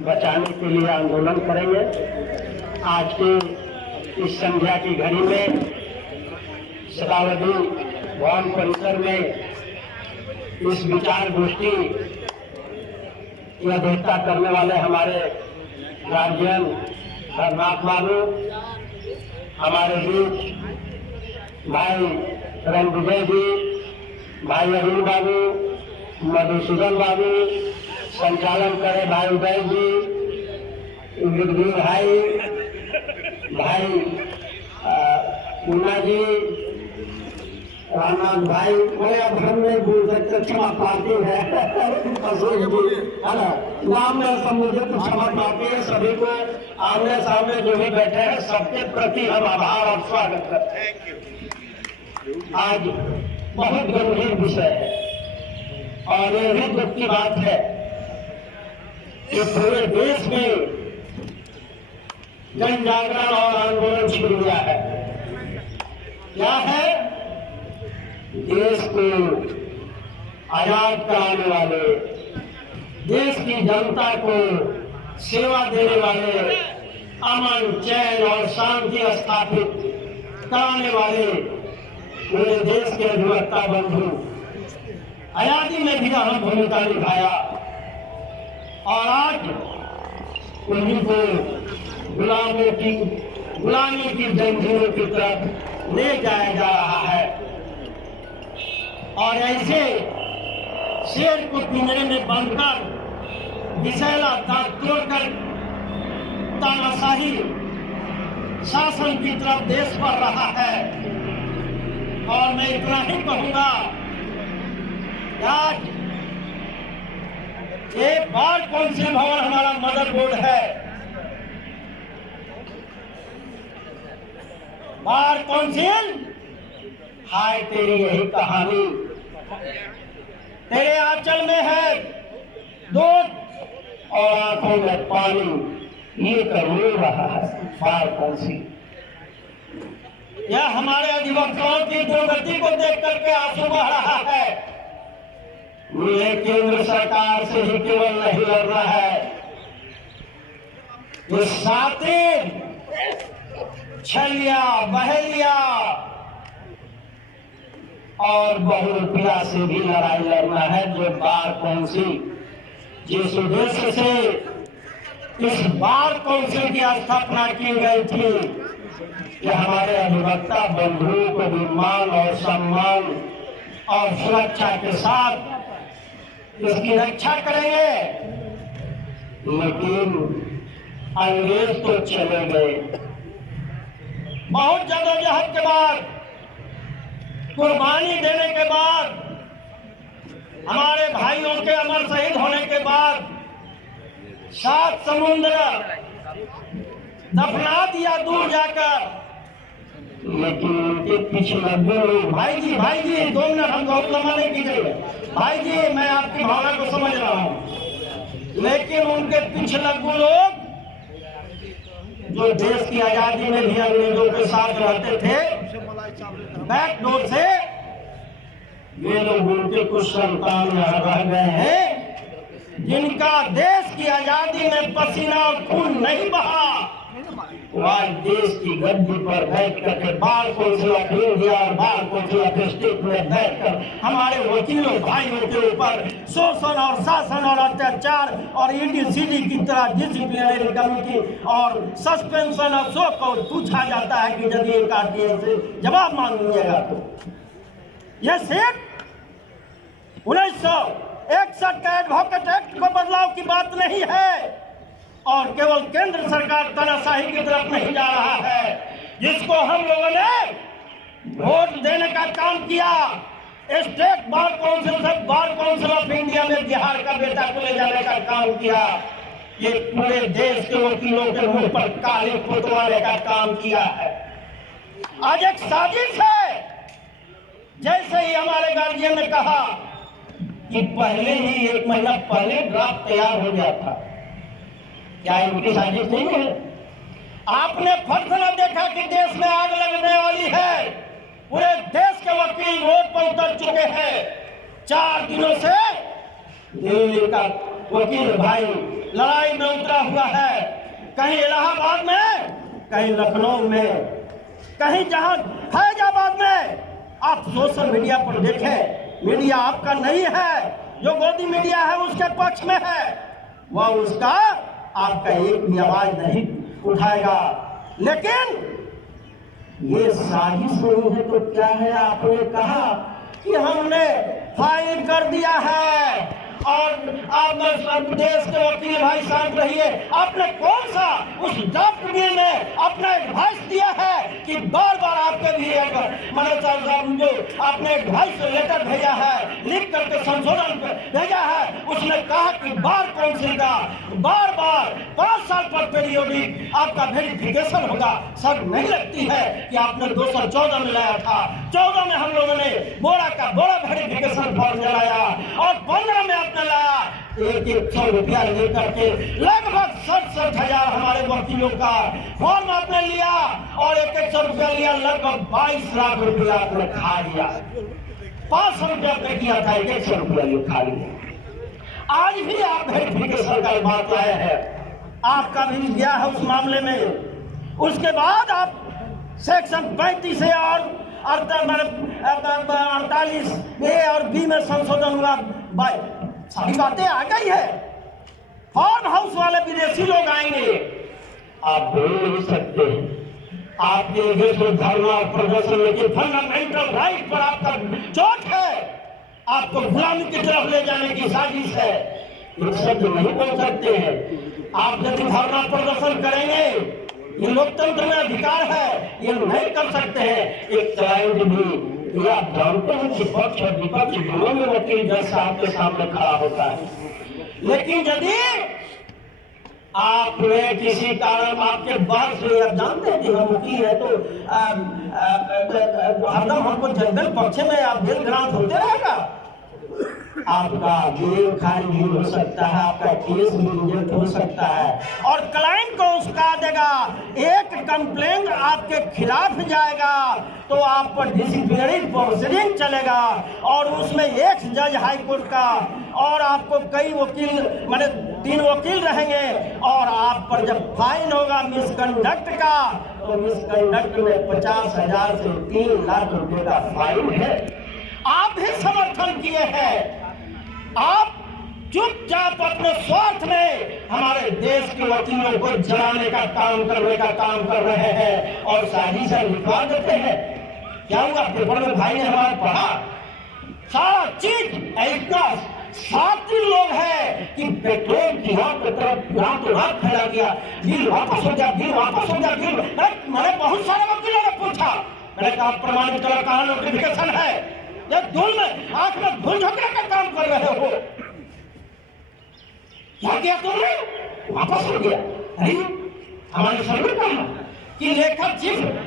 बचाने के लिए आंदोलन करेंगे। आज की इस संध्या की घड़ी में शताब्दी भवन परिसर में इस विचार गोष्ठी की अध्यक्षता करने वाले हमारे गार्जियन धर्मनाथ बाबू, हमारे बीच भाई रणविजय जी, भाई अरुण बाबू, मधुसूदन बाबू, संचालन करे भाई उदय जी, विद्युत भाई पूना जी, रामनाथ भाई, बोले अब हम नहीं भूल सकते, क्षमा पाती है ना, नाम में संबोधित क्षमा पाती है। सभी को आमने सामने जो भी बैठे हैं सबके प्रति हम आभार और स्वागत करते हैं। आज बहुत गंभीर विषय है और यही दुख की बात है कि पूरे देश में जन जागरण और आंदोलन शुरू हुआ है। क्या है? देश को आजाद कराने वाले, देश की जनता को सेवा देने वाले, अमन, चैन और शांति स्थापित कराने वाले पूरे देश के अधिवक्ता बंधु आजादी में भी अहम भूमिका निभाया और आज उन्हीं को गुलामी की जंजीरों की तरफ ले जाया जा रहा है। और ऐसे शेर को पिंजरे में बंदकर विषैला दांत तोड़कर तानाशाही शासन की तरफ देश बढ़ रहा है। और मैं इतना ही कहूंगा, आज ये बार काउंसिल भवन हमारा मदर बोर्ड है। बार काउंसिल, हाय तेरी यही कहानी, तेरे आंचल में है दूध और आंखों में पानी, ये कर रो रहा है बार काउंसिल। यह हमारे अधिवक्ताओं की दुर्गति को देख करके आंसू बह रहा है। ये केंद्र सरकार से ही केवल नहीं लड़ना है, ये शातिर, छलिया, बहेलिया और बहुरूपिया से भी लड़ाई लड़ना है। जो बार काउंसिल जिस उद्देश्य से इस बार काउंसिल की स्थापना की गई थी कि हमारे अधिवक्ता बंधुओं को भी मान और सम्मान और सुरक्षा के साथ इसकी रक्षा करेंगे, लेकिन अंग्रेज तो चले गए। बहुत जद्दोजहद के बाद, कुर्बानी देने के बाद, हमारे भाइयों के अमर शहीद होने के बाद 7 समुद्र दफना दिया दूर जाकर, लेकिन उनके पीछे भाई जी 2 मिनट हम बहुत लंबा नहीं कीजिएगा भाई जी, मैं आपकी भावना को समझ रहा हूँ, लेकिन उनके पीछे लगू लोग जो देश की आजादी में भी अंग्रेजों के साथ रहते थे, बैकडोर से ये लोग उनके कुछ संतान यहाँ रह गए हैं जिनका देश की आजादी में पसीना और खून नहीं बहा। आज देश की गद्दी पर बैठ करके बार काउंसिल ऑफ इंडिया और बार काउंसिल ऑफ स्टेट में बैठकर हमारे वकीलों भाइयों के ऊपर शोषण और शासन और अत्याचार और ईडी सीडी की तरह डिसिप्लिनरी कमेटी और सस्पेंशन ऑफ शो को पूछा जाता है कि यदि एक आरटीआई से जवाब मांग लीजिएगा तो यह सिर्फ 1961 का एडवोकेट एक्ट को बदलाव की बात नहीं है और केवल केंद्र सरकार तानाशाही की तरफ नहीं जा रहा है, जिसको हम लोगों ने वोट देने का काम किया। स्टेट बार काउंसिल से बार काउंसिल ऑफ इंडिया में बिहार का बेटा को ले जाने का काम किया। ये पूरे देश के वकीलों के मुंह पर काली फुटवाने का काम किया है। आज एक साजिश है। जैसे ही हमारे गार्जियन ने कहा कि पहले ही 1 महीना पहले ड्राफ्ट तैयार हो गया था, क्या इनकी साजिश नहीं है? आपने फर्ज न देखा कि देश में आग लगने वाली है, पूरे देश के वकील रोड पर उतर चुके हैं। 4 दिनों से दिल्ली का वकील भाई लड़ाई में उतरा हुआ है, कहीं इलाहाबाद में, कहीं लखनऊ में, कहीं जहां फैजाबाद में। आप सोशल मीडिया पर देखें, मीडिया आपका नहीं है, जो गोदी मीडिया है उसके पक्ष में है, वह उसका आपका एक भी आवाज नहीं उठाएगा। लेकिन ये साजिश नहीं है तो क्या है? आपने कहा कि हमने फाइल कर दिया है और आप देश के वकील भाई शांत रहिए। आपने कौन सा उस ड्राफ्ट में अपना एडवाइस दिया है कि बार बार आपके लिए मनोज साहब जो आपने एडवाइस लेटर भेजा है, लिख करके संशोधन भेजा है, उसने कहा कि बार काउंसिल का बार बार 5 साल पर पीरियोडिक आपका वेरिफिकेशन होगा। सब नहीं लगती है कि आपने 2014 में लाया था, 14 में हम लोगों ने बोरा का बोरा वेरिफिकेशन फॉर्म चलाया और 15 में आपने लाया 100 रुपया लेकर के लगभग 60,000 हमारे वकीलों का फॉर्म आपने लिया और 100 रुपया लिया, लगभग 22 लाख रुपया आपने खा लिया। 500 रुपया आपने किया था, 100 रुपया ये खा लिया। आज भी आप वेरिफिकेशन का बात लाए हैं, आपका भी गया है उस मामले में। उसके बाद आप सेक्शन 35 से और 48 ए और बी में संशोधन हुआ। सारी बातें आ गई है। फार्म हाउस वाले विदेशी लोग आएंगे, आप बोल नहीं सकते। आपके देश में धरना प्रदर्शन में फंडामेंटल राइट पर आपका चोट है, आपको गुलामी की तरफ ले जाने की साजिश है, एक शब्द नहीं बोल सकते हैं। आप यदि धरना प्रदर्शन करेंगे, ये लोकतंत्र में अधिकार है, ये नहीं कर सकते हैं। एक क्लाइंट भी आप जानते हैं कि पक्ष और विपक्ष दोनों में वकील जैसा आपके सामने खड़ा होता है। लेकिन यदि आपने किसी कारण आपके बहस में, आप जानते हैं कि हम वकील है तो हरदम हमको जनरल पक्ष में आप जेल ग्रांट होते रहेगा, आपका जेल खारिज भी हो सकता है, आपका केस भी रिजेक्ट हो सकता है और क्लाइंट को उसका देगा। एक कंप्लेंट आपके खिलाफ जाएगा तो आप पर डिसिप्लिनरी प्रोसीडिंग चलेगा और उसमें एक जज हाई कोर्ट का और आपको कई वकील माने 3 वकील रहेंगे और आप पर जब फाइन होगा मिसकंडक्ट का तो मिसकंडक्ट में 50,000 से 3 लाख रुपए का फाइन है। आप भी समर्थन किए हैं, आप चुपचाप अपने स्वार्थ में हमारे देश के वकीलों को जलाने का काम करने का काम कर रहे हैं और साजिश लिखवा देते हैं। क्या हुआ? पेपर में भाई ने हमारे पढ़ा, सारा चीज ऐसा साथी लोग हैं कि पेट्रोल की रात फैला गया, बिल वापस हो गया, बिल वापस हो गया, बिल। मैंने बहुत सारे वकीलों ने पूछा, मैंने कहा प्रमाणित करो, कहाँ नोटिफिकेशन है? ये धूल में आंख में धूल झोंकने का काम कर रहे हो, क्या किया तुमने? वापस हो गया। नहीं, हमारे सर्वे कहा कि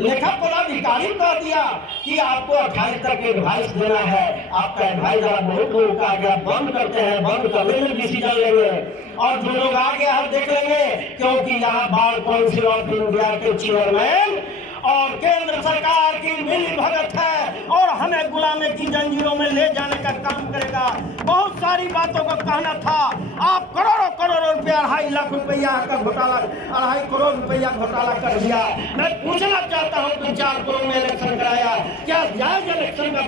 लेखा पदाधिकारी कह दिया कि आपको 28 तक एडवाइस देना है, आपका एडवाइस बहुत लोगों का आ गया, बंद करते हैं, बंद करने में डिसीजन लेंगे और जो लोग आ गया हम देख लेंगे, क्योंकि यहाँ बार काउंसिल ऑफ इंडिया के चेयरमैन और केंद्र सरकार की मिली भगत है और हमें गुलामी की जंजीरों में ले जाने का काम करेगा। बहुत सारी बातों को कहना था, आप करोड़ों करोड़ों रुपया, 2.5 लाख रुपया का घोटाला, 2.5 करोड़ रुपया घोटाला कर दिया। मैं पूछना चाहता हूँ कि 4 करोड़ में इलेक्शन कराया, क्या जायज इलेक्शन का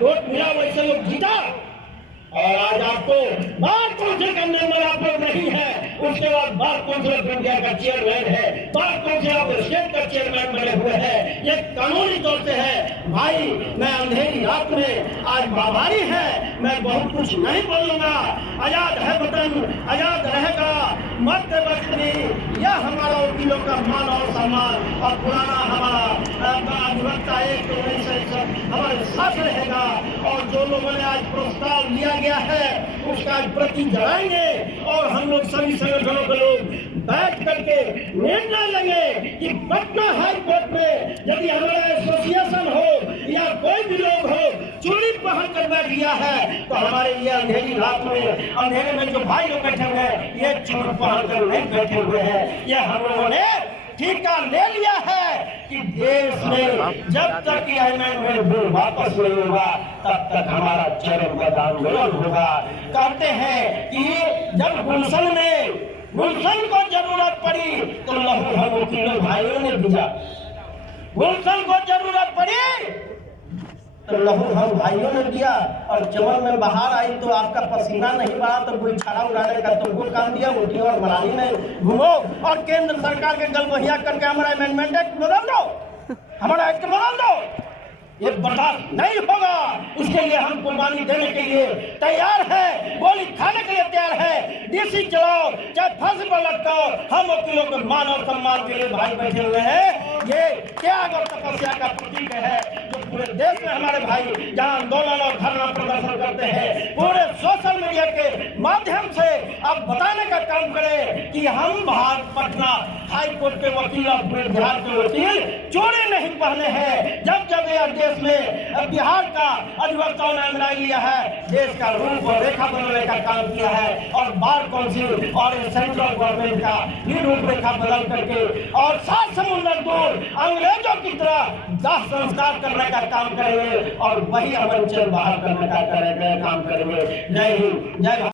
वोट मिला, वैसे लोग जीता? और आज आपको बार काउंसिल का मेंबर आप लोग नहीं है, उसके बाद बार काउंसिल ऑफ इंडिया का चेयरमैन है, बार काउंसिल ऑफ स्टेट का चेयरमैन बने हुए हैं। ये कानूनी तौर से है। भाई मैं अंधेरी रात में आज बाबारी है, मैं बहुत कुछ नहीं बोलूंगा। आजाद है वतन, आजाद रहेगा, मत बख्शनी। यह हमारा वकीलों का मान और सम्मान और पुराना हमारा अधिवक्ता एक हमारे साथ रहेगा और जो लोगों ने आज प्रस्ताव लिया गया है उसका प्रति जलाएंगे और हम लोग सभी संगठनों के लोग बैठ करके निर्णय लेंगे कि पटना हाई कोर्ट में यदि हमारा एसोसिएशन हो या कोई भी लोग हो चूड़ी पहन कर बैठ गया है तो हमारे ये अंधेरी रात में, अंधेरे में जो भाई लोग बैठे हुए हैं ये चूड़ी पहन कर नहीं बैठे हुए हैं। ये हम लोगों ने ठीका ले लिया है कि देश में जब तक यह अमेंडमेंट बिल वापस नहीं होगा तब तक हमारा चरमपंथी आंदोलन होगा। कहते हैं कि जब गुलशन में गुलशन को जरूरत पड़ी तो लहू हम वकीलों भाइयों ने दिया, गुलशन को जरूरत पड़ी तो लहू हम भाइयों ने दिया। और चमन में बाहर आई तो आपका पसीना नहीं बहा तो गुलछड़ा उड़ाने का तुमको काम दिया, उठी और मनाली में घूमो और केंद्र सरकार के गलबहिया करके हमारा अमेंडमेंट एक्ट बदल दो, हमारा एक्ट बदल दो। ये बर्दाश्त नहीं होगा, उसके लिए हम कुर्बानी देने के लिए तैयार है, गोली खाने के लिए तैयार है। डीसी चलाओ चाहे फांसी पर लटकाओ, हम वकीलों के मान और सम्मान के लिए भाई बैठे हुए हैं। ये त्याग और तपस्या का प्रतीक है जो पूरे देश में हमारे भाई जहां आंदोलन और धरना प्रदर्शन करते हैं, पूरे सोशल मीडिया के माध्यम से अब बताने का काम करें कि हम बाहर पटना हाई कोर्ट के वकील और पूरे बिहार के वकील चोरी नहीं पहने हैं। जब जब यह देश में बिहार का अधिवक्ताओं ने निर्णय लिया है, देश का रूप और रेखा बदलने का काम किया है और बार काउंसिल और सेंट्रल गवर्नमेंट का भी रूपरेखा बदल करके और 7 समुद्र दूर अंग्रेजों की तरह दाह संस्कार करने का काम करेंगे और वही अमन चैन बाहर करने का काम करेंगे। जय हिंद, जय भारत।